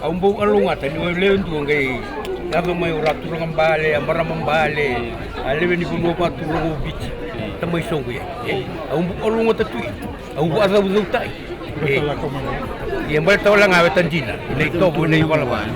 Ang buong alungat, ni Leon tu ngai laga mai ora turang bale, amara mambale, alewe ni kuno pa turang ubit. Tamai songo ya. Ang buong alungat tu. Ang buong asa utai. Yang bertaulang awetan Cina. Ini to bu nei wala.